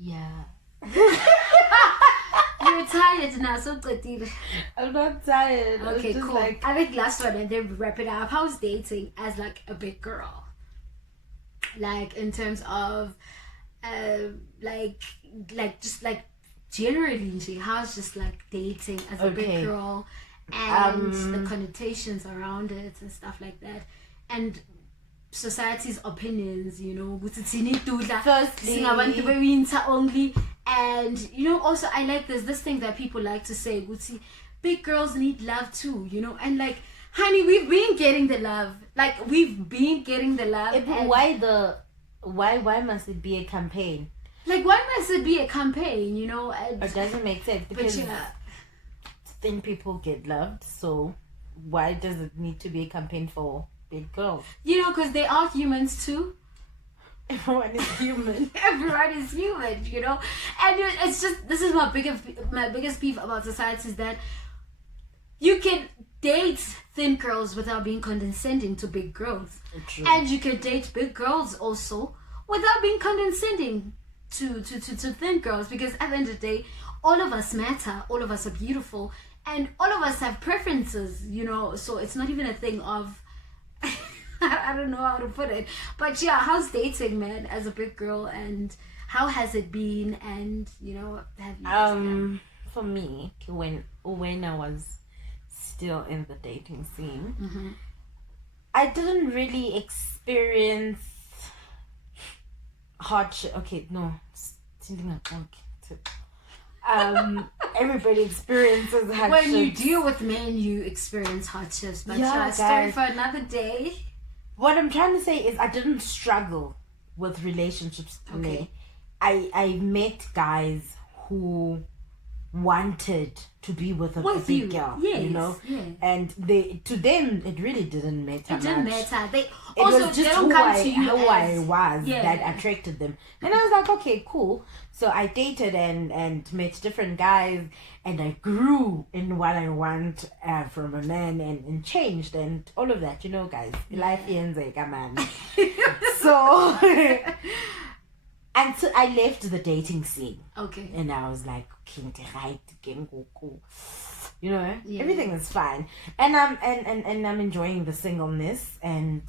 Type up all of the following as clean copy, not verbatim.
Yeah. You're tired now, so good. I'm not tired. Okay, just cool. like, I think last one and then we wrap it up. How's dating as like a big girl? Like in terms of like just like generally, how's just like dating as a big girl and the connotations around it and stuff like that, and society's opinions, you know, Firstly, only. And you know, also I like this thing that people like to say, big girls need love too, you know, and like, honey, we've been getting the love. Why must it be a campaign? Like, why must it be a campaign, you know? It doesn't make sense because thin people get loved, so why does it need to be a campaign for big girls? You know, because they are humans too. Everyone is human. Everyone is human, you know? And it's just, this is my biggest beef about society is that you can date thin girls without being condescending to big girls. True. And you can date big girls also without being condescending to thin girls, because at the end of the day, all of us matter, all of us are beautiful, and all of us have preferences, you know, so it's not even a thing of I don't know how to put it, but yeah, how's dating, man, as a big girl, and how has it been? And you know, have you for me, when I was still in the dating scene, I didn't really experience hardship. Okay, no, everybody experiences hardships. When you deal with men, you experience hardships, but yeah, story for another day. What I'm trying to say is I didn't struggle with relationships. Okay. I met guys who wanted to be with a big girl, yes, you know, and to them it really didn't matter. It didn't matter. It was just who I was that attracted them, and I was like, okay, cool. So I dated and met different guys, and I grew in what I want from a man, and changed and all of that, you know, guys. Life ends like a man. So. And so I left the dating scene. Okay. And I was like, you know, everything is fine. And I'm enjoying the singleness and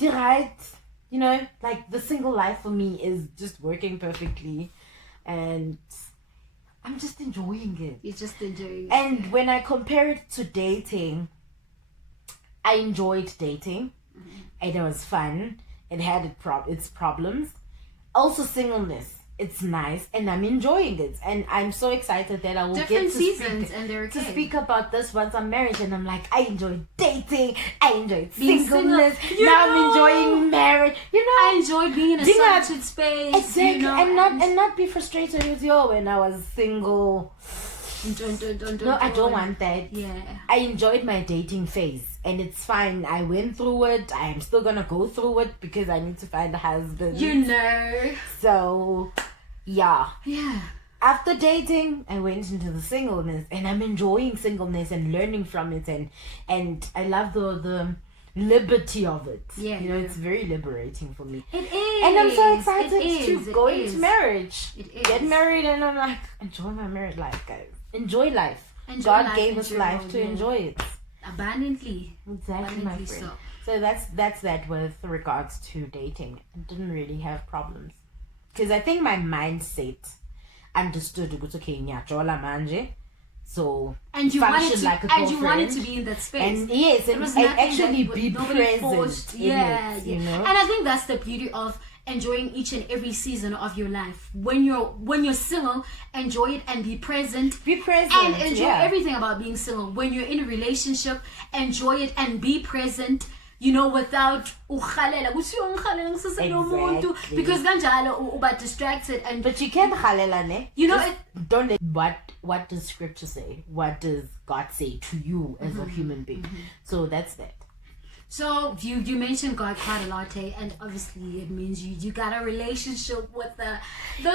you know, like the single life for me is just working perfectly, and I'm just enjoying it. You're just enjoying it. And when I compare it to dating, I enjoyed dating, and it was fun. It had its problems. Also, singleness, it's nice, and I'm enjoying it, and I'm so excited that I will different get to seasons and they're to speak about this once I'm married. And I'm like, I enjoy dating, I enjoy singleness, now I'm enjoying marriage. You know, I enjoy being in a solitude space, exactly, you know, and not be frustrated with when I was single. No, I don't want that. Yeah, I enjoyed my dating phase, and it's fine. I went through it. I'm still gonna go through it because I need to find a husband. You know. So, yeah. Yeah. After dating, I went into the singleness, and I'm enjoying singleness and learning from it, and I love the liberty of it. Yeah, you know, it's very liberating for me. It is, and I'm so excited to go into marriage. It is. Get married, and I'm like, enjoy my married life, guys. Enjoy life. God gave us life to enjoy it abundantly. Exactly, my friend. So that's that with regards to dating. I didn't really have problems because I think my mindset understood it was okay. So and you function wanted to, like a and you wanted to be in that space. And yes, and actually be present. Yeah, it, you know. And I think that's the beauty of enjoying each and every season of your life. When you're single, enjoy it and be present. And enjoy everything about being single. When you're in a relationship, enjoy it and be present. You know, without because kanjalo uba distracted and but you can khalela ne. You know, don't let what does scripture say? What does God say to you as a human being? So that's that. So you mentioned God quite a lot, and obviously it means you got a relationship with the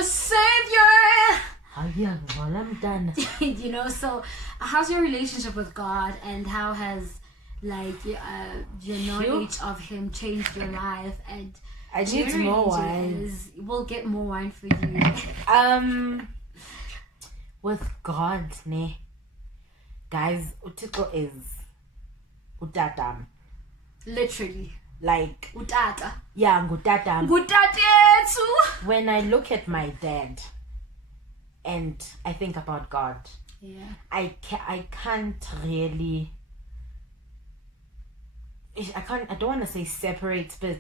Savior. I'm done. You know, so how's your relationship with God, and how has like your knowledge of Him changed your life? And I need more wine. We'll get more wine for you. With God, ne, guys, Utiko is utatam. Literally. Like Utata. yeah, ngutatam. Ngutatetsu. When I look at my dad, and I think about God, Yeah. I can't really. I don't want to say separate, but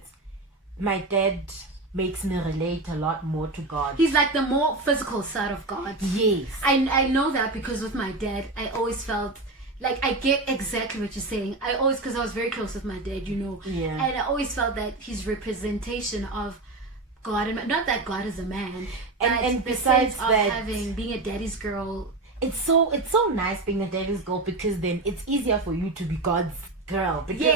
my dad makes me relate a lot more to God. He's like the more physical side of God. Yes. I know that because with my dad, I always felt like I get exactly what you're saying. Because I was very close with my dad, you know. Yeah. And I always felt that his representation of God, and not that God is a man, and the besides sense of that, being a daddy's girl. It's so nice being a daddy's girl, because then it's easier for you to be God's girl, because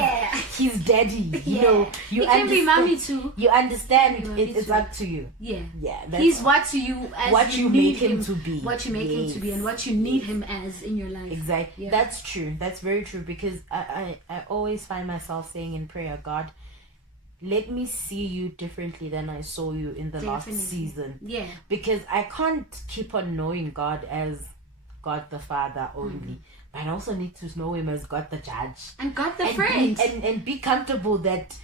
he's daddy. You know, you can be mommy too. You understand it's too. up to you. Yeah. He's what to you as what you need make him to be. What you make him to be, and what you need him as in your life. Exactly. Yeah. That's true. That's very true, because I always find myself saying in prayer, God, let me see you differently than I saw you in the last season. Yeah. Because I can't keep on knowing God as God the Father only. But I also need to know him as God the Judge. And God the friend. And be comfortable that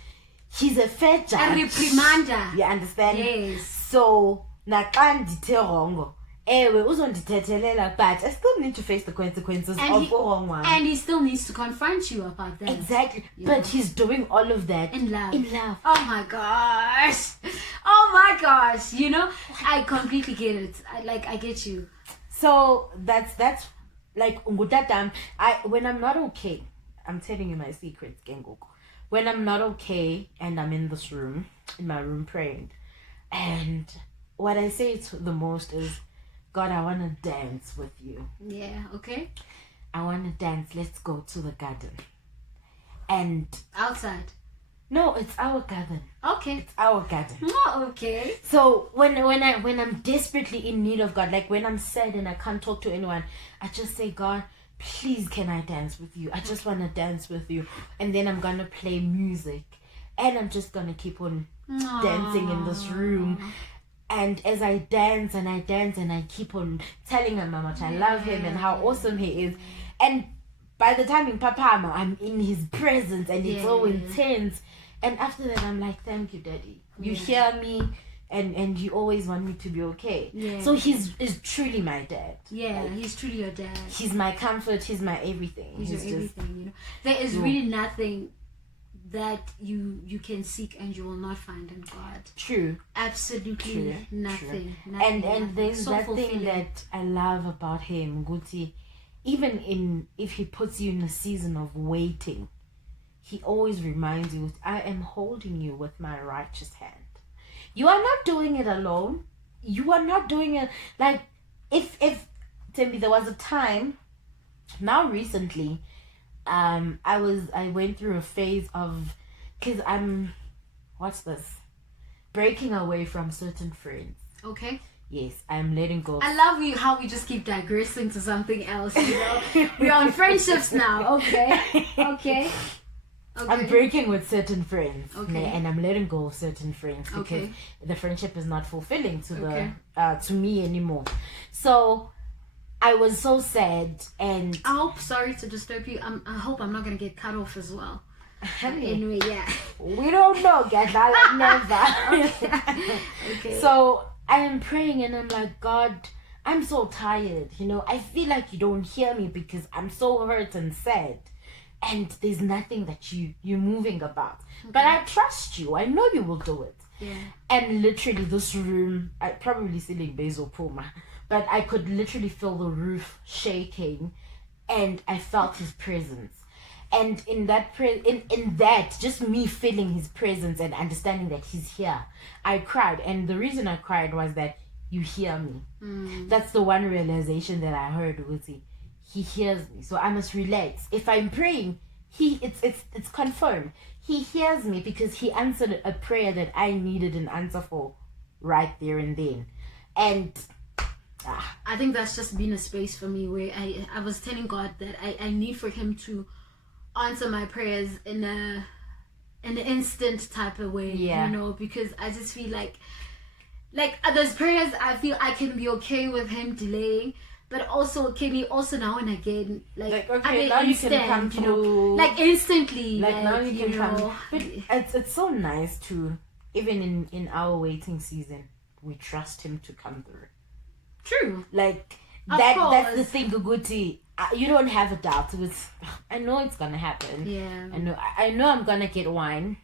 he's a fair judge. A reprimander. You understand? Yes. So, naxa ndithe wrong, ewe uzondithethelela, but I still need to face the consequences of wrong one. And he still needs to confront you about that. Exactly. But he's doing all of that in love. Oh my gosh. Oh my gosh. You know, I completely get it. I get you. So that's like ungutatam. When I'm not okay, I'm telling you my secrets, Gengoko. When I'm not okay and I'm in this room, in my room praying, and what I say to the most is, God, I want to dance with you. Yeah, okay. I want to dance. Let's go to the garden. And outside. No, it's our garden. Okay. It's our garden. Oh, okay. So when I'm desperately in need of God, like when I'm sad and I can't talk to anyone, I just say, God, please can I dance with you? I just want to dance with you. And then I'm going to play music. And I'm just going to keep on dancing in this room. And as I dance and I dance and I keep on telling him how much I love him and how awesome he is. And by the time in Papama, I'm in his presence and it's so intense. And after that, I'm like, thank you, Daddy. You hear me and you always want me to be okay. Yeah. So he's truly my dad. Yeah, like, he's truly your dad. He's my comfort. He's my everything. He's your everything, you know. There is really nothing that you can seek and you will not find in God. True. Absolutely nothing. True. And there's so that thing that I love about him, Guti. Even if he puts you in a season of waiting, he always reminds you, I am holding you with my righteous hand. You are not doing it alone. You are not doing it like if Tembi, there was a time now recently, I went through a phase of, because I'm breaking away from certain friends. Okay. Yes, I'm letting go. I love how we just keep digressing to something else, you know. We're on friendships now. Okay. I'm breaking with certain friends. Okay. And I'm letting go of certain friends because the friendship is not fulfilling to to me anymore. So I was so sad, and I hope, sorry to disturb you, I hope I'm not going to get cut off as well. Anyway, yeah. We don't know, guys. Never. Okay. So I am praying and I'm like, God, I'm so tired. You know, I feel like you don't hear me because I'm so hurt and sad. And there's nothing that you're moving about. Okay. But I trust you. I know you will do it. Yeah. And literally this room, I probably sitting Basil Puma, but I could literally feel the roof shaking and I felt his presence. And in that in that, just me feeling his presence and understanding that he's here, I cried. And the reason I cried was that you hear me. That's the one realization that I heard, was he hears me. So I must relax. If I'm praying, it's confirmed. He hears me because he answered a prayer that I needed an answer for right there and then. And I think that's just been a space for me where I was telling God that I need for him to answer my prayers in an instant type of way, Yeah. you know, because I just feel like there's periods I feel I can be okay with him delaying, but also can be also now and again, like okay, I mean, now instant, you can come you know, through. like instantly, Like now you can come. know, But it's so nice to, even in our waiting season, we trust him to come through. true. Like Of that's the course. thing, Guguti. You don't have a doubt. I know it's gonna happen. Yeah. I know I'm gonna get wine.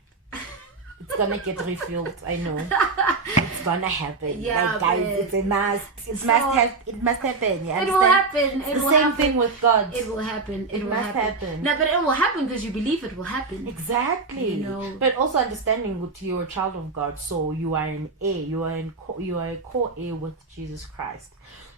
It's gonna get refilled. I know it's gonna happen. Yeah, like, guys, but- it's a must. It So- must happen. You It will understand? happen. It The will same happen. thing with God. It will happen. It will must happen. happen. No, but it will happen because you believe it will happen. Exactly. You know. But also understanding that you're a child of God, so you are an heir. You are a co-heir with Jesus Christ.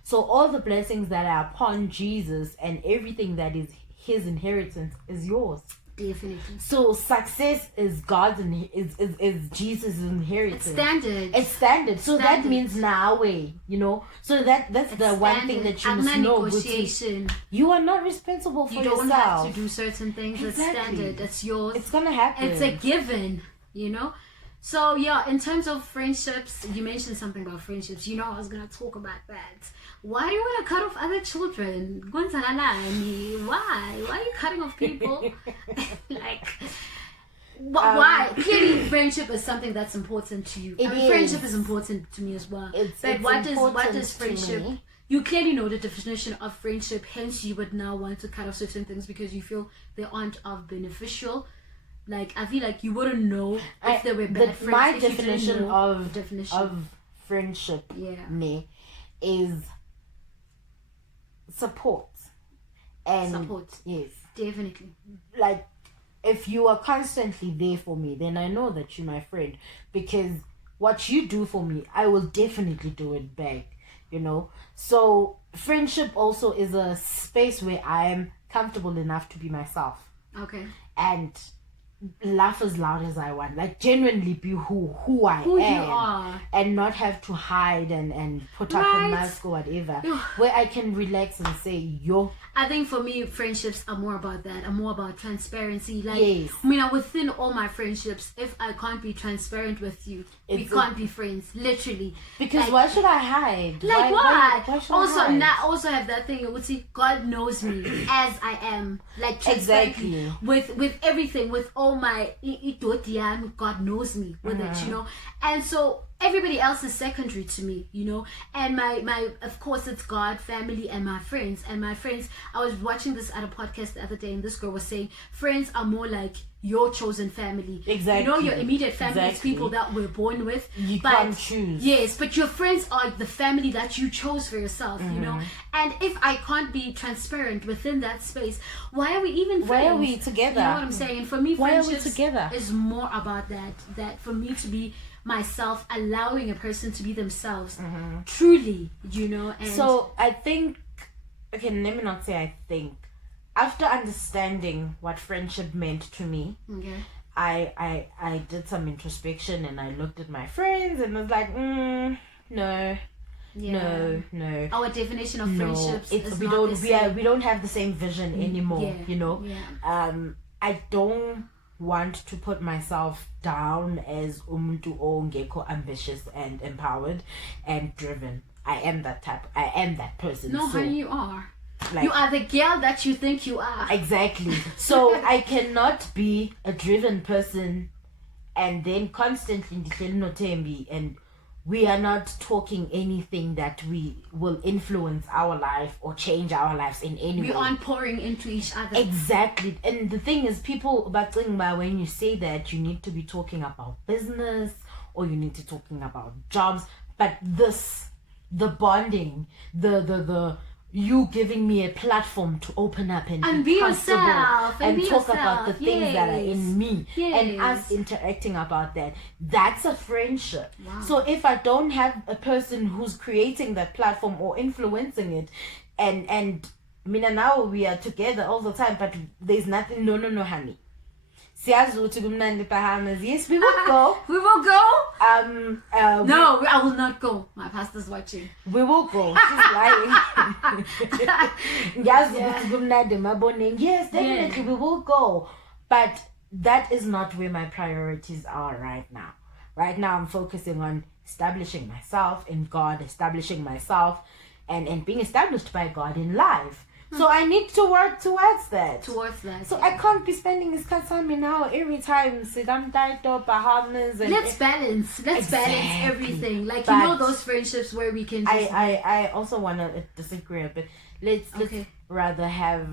So all the blessings that are upon Jesus and everything that is his inheritance is yours. Definitely. So success is God's and is Jesus' inheritance. It's standard. It's standard. So that Standard. means now way, you know. So that's It's the one standard. thing that you I'm must not know. Guti. negotiation. You are not responsible for You don't yourself. have to do certain things. It's Exactly. standard. It's yours. It's gonna happen. It's a given, you know. So yeah, in terms of friendships, you mentioned something about friendships. You know, I was gonna talk about that. Why do you want to cut off other children? Gonzalani, why? Why are you cutting off people? Like, why? Clearly, friendship is something that's important to you. It I mean, friendship is. is important to me as well. It's what important does to friendship? me. You clearly know the definition of friendship. Hence, you would now want to cut off certain things because you feel they aren't of beneficial. Like, I feel like you wouldn't know if they were bad friends. My if you didn't definition know of the definition. of friendship, Yeah. me, is support and Support. Yes, Definitely. like if you are constantly there for me, then I know that you're my friend, because what you do for me, I will definitely do it back. You know, so friendship also is a space where I am comfortable enough to be myself Okay. and laugh as loud as I want, like genuinely be who I Who am, you are. and not have to hide and put up a Right. mask or whatever, Yeah. where I can relax and say, yo, I think for me, friendships are more about that. Are more about transparency. Like, Yes. I mean, within all my friendships, if I can't be transparent with you, we It's can't be friends. Literally. because Like- why should I hide? Like why? should Also, I hide? now also have that thing. I would say God knows me as I am, like transparently, Exactly. with everything, with all my itotiam. God knows me with it, you know. And so everybody else is secondary to me, you know. And my of course it's God, family, and my friends. And my friends, I was watching this at a podcast the other day, and this girl was saying friends are more like your chosen family. Exactly. You know, your immediate family is Exactly. people that we're born with. You but can't choose. Yes, but your friends are the family that you chose for yourself, you know. Mm-hmm. And if I can't be transparent within that space, why are we even friends? Why are we together? You know what I'm saying? And for me, Why are we friendships together? is more about that. That for me to be myself, allowing a person to be themselves, truly, you know. And So I think, okay, let me not say I think. After understanding what friendship meant to me, okay. I did some introspection and I looked at my friends and was like, no, Yeah. no. Our definition of No, friendships it's is we not don't the we are same. we don't have the same vision anymore. Yeah, You know, yeah. I don't want to put myself down as umuntu ongekho ambitious and empowered and driven. I am that type. I am that person. No, so, honey, you are. like, You are the girl that you think you are. exactly. So I cannot be a driven person and then constantly ndihleli noThembi and we are not talking anything that we will influence our life or change our lives in any We way. aren't pouring into each other. Exactly. And the thing is, people battling by when you say that, you need to be talking about business or you need to talking about jobs. But this, the bonding, the you giving me a platform to open up and be comfortable yourself, and be talk about the yourself. things that are Yes. in me and Yes. us interacting about that. That's a friendship. Wow. So if I don't have a person who's creating that platform or influencing it, and Mina, now we are together all the time, but there's nothing. No, honey. Siyazi ukuthi kumnandi Bahamas. Yes, we will go. We will go. No, No, I will not go. My pastor's watching. we will go. She's lying. Ngiyazi ukuthi kumnandi maboneng. Yes, definitely we will go. But that is not where my priorities are right now. Right now, I'm focusing on establishing myself in God, establishing myself and being established by God in life. So I need to work towards that. So I can't be spending this time now every time. I'm tied up, Bahamas. Let's balance everything. Like, those friendships where we can just... I also want to disagree a bit. Let's rather have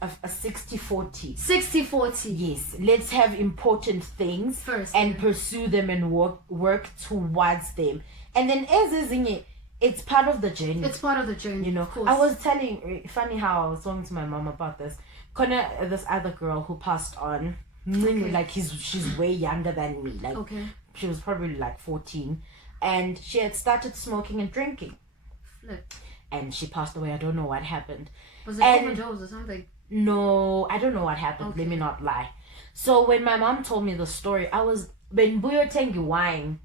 a 60-40. 60-40. Yes. Let's have important things first and pursue them and work towards them. And then as is in it, it's part of the journey. It's part of the journey, of course. I was funny how I was talking to my mom about this. Connor, this other girl who passed on, like she's way younger than me. Like she was probably like 14, and she had started smoking and drinking. Flip. And she passed away. I don't know what happened. Was it overdose or something? No, I don't know what happened. Let me not lie. So when my mom told me the story, I was when we were taking wine.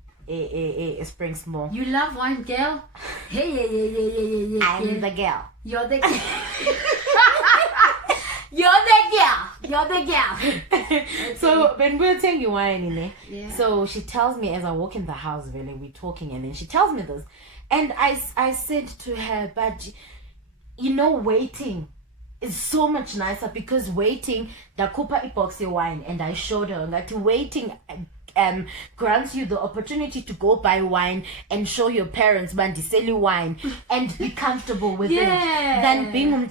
Spring small. You love wine, girl? Hey. I'm the girl. You're the girl. You're the girl. So when we're taking wine, so she tells me as I walk in the house, really, we're talking, and then she tells me this, and I said to her, but waiting is so much nicer, because waiting, the kupa epoxy wine, and I showed her that waiting grants you the opportunity to go buy wine and show your parents bandiseli wine and be comfortable with it than being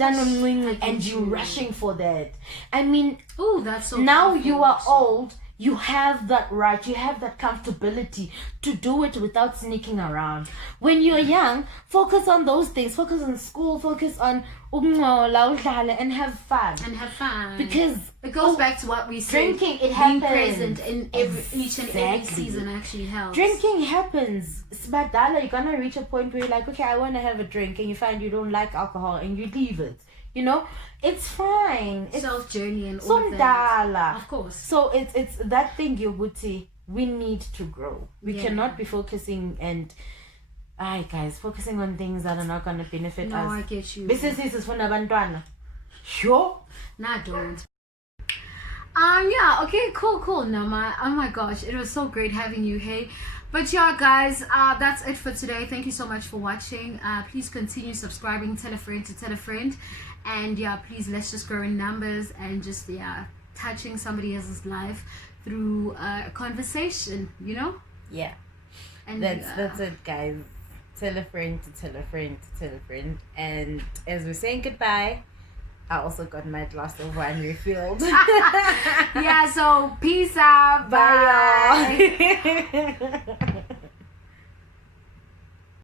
and you rushing for that. I mean, that's so now you are old, you have that right, you have that comfortability to do it without sneaking around. When you're young, focus on those things, focus on school, focus on and have fun. Because it goes back to what we said. Drinking, it being happens. Present in each and every season actually helps. Drinking happens. Sbadala, you're gonna reach a point where you're like, okay, I want to have a drink, and you find you don't like alcohol, and you leave it. It's fine. It's self-journey and all of that. Of course. So it's that thing, Yobuti. We need to grow. We cannot be focusing focusing on things that are not going to benefit us. No, I get you. Business is for nabantwana. Sure? Nah, don't. Okay, cool, Nama. Oh my gosh, it was so great having you, hey. But yeah, guys, that's it for today. Thank you so much for watching. Please continue subscribing, tell a friend. And please, let's just grow in numbers and just touching somebody else's life through a conversation, Yeah. And that's it, guys. Tell a friend to tell a friend to tell a friend. And as we're saying goodbye, I also got my glass of wine refilled. So peace out. Bye.